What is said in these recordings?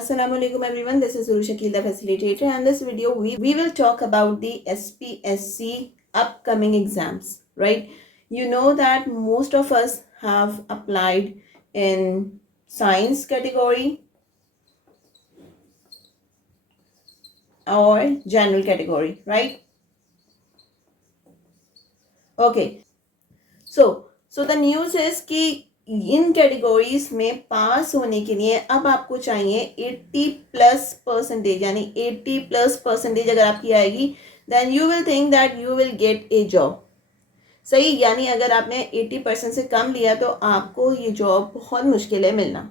Assalamu alaikum everyone, this is Uru Shakil, the facilitator, and this video we will talk about the SPSC upcoming exams, right? You know that most of us have applied in science category or general category, right? Okay, so the news is कि इन categories में पास होने के लिए अब आपको चाहिए 80+% यानी 80+% अगर आपकी आएगी then you will think that you will get a job. सही, यानी अगर आपने 80% से कम लिया तो आपको ये जॉब बहुत मुश्किल है मिलना।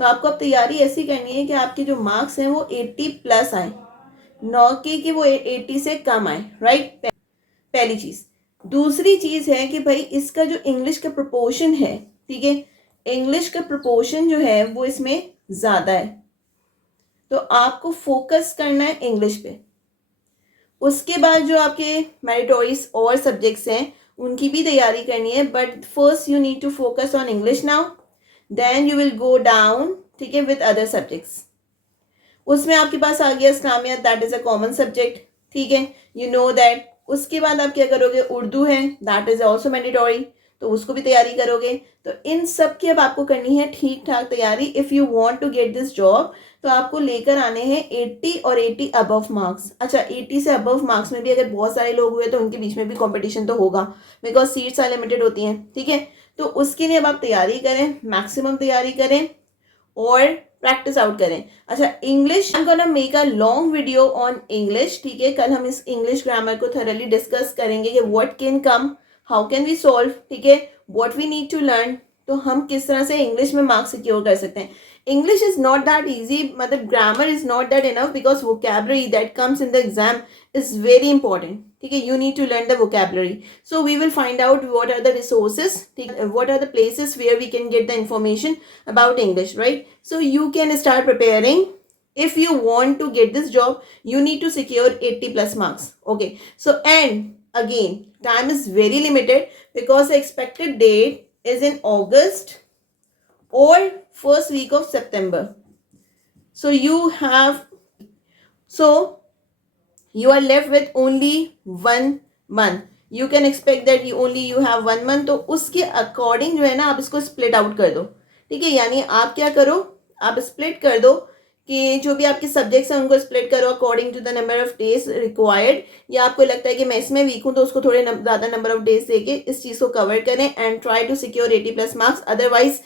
तो आपको अब तैयारी ऐसी करनी है कि आपके जो मार्क्स हैं वो 80+ आए, न कि वो 80 से कम आए, राइट। पहली चीज़। दूसरी चीज़ है कि भाई इसका जो इंग्लिश का प्रोपोर्शन है, ठीक है, इंग्लिश का प्रोपोर्शन जो है वो इसमें ज़्यादा है, तो आपको फोकस करना है इंग्लिश पे। उसके बाद जो आपके मेरिटोरियस और सब्जेक्ट्स हैं उनकी भी तैयारी करनी है, but first you need to focus on English now, then you will go down, ठीक है, विद अदर सब्जेक्ट्स। उसमें आपके पास आ गया Islamia, that is a common subject, ठीक है, यू नो दैट। उसके बाद आप क्या करोगे, उर्दू है, दैट इज़ ऑल्सो मैंडेटरी, तो उसको भी तैयारी करोगे। तो इन सब की अब आपको करनी है ठीक ठाक तैयारी if you want to get this job. तो आपको लेकर आने हैं 80 और 80 अबव मार्क्स। अच्छा, 80 से अबव मार्क्स में भी अगर बहुत सारे लोग हुए तो उनके बीच में भी कंपटीशन तो होगा, बिकॉज सीट्स अनलिमिटेड होती हैं, ठीक है। तो उसके लिए अब आप तैयारी करें, मैक्सिमम तैयारी करें और प्रैक्टिस आउट करें। अच्छा, English, I am gonna make a long video on English, ठीक है। कल हम इस इंग्लिश ग्रामर को थॉरली डिस्कस करेंगे कि what can come, how can we solve, ठीक है, what we need to learn, तो हम किस तरह से इंग्लिश में मार्क्स सिक्योर कर सकते हैं। English is not that easy, मतलब grammar is not that enough, because vocabulary that comes in the exam is very important, ठीक है। you need to learn the vocabulary, so we will find out what are the resources, what are the places where we can get the information about English, right? So you can start preparing. If you want to get this job, you need to secure 80+ marks, okay? So, and again, time is very limited because the expected date is in August or first week of September. So you are left with only 1 month. You can expect that you have 1 month. तो उसके according जो है ना, आप इसको split out कर दो, ठीक है। यानी आप क्या करो, आप स्प्लिट कर दो कि जो भी आपके सब्जेक्ट्स हैं उनको स्प्लिट करो according to the number of days required. या आपको लगता है कि मैं इसमें वीक हूँ तो उसको थोड़े ज़्यादा नंबर ऑफ डेज देके इस चीज़ को कवर करें and try to secure 80+ marks. Otherwise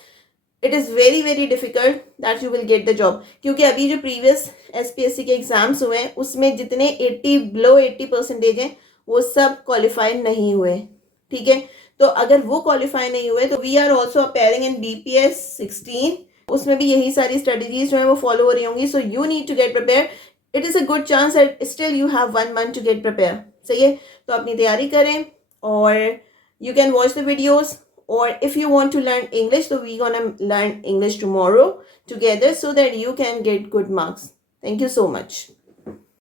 it is very very difficult that you will get the job, क्योंकि अभी जो प्रीवियस SPSC के एग्जाम्स हुए हैं उसमें जितने 80 बिलो 80% हैं वो सब क्वालिफाई नहीं हुए, ठीक है। तो अगर वो क्वालिफाई नहीं हुए तो we are also appearing in BPS 16, उसमें भी यही सारी स्ट्रेटजीज जो है वो फॉलो हो रही होंगी। So you need to get prepare, it is a good chance that still you have 1 month to get prepare, सही है। तो अपनी तैयारी करें और you can watch the videos, or if you want to learn English, so we're gonna learn English tomorrow together so that you can get good marks. Thank you so much.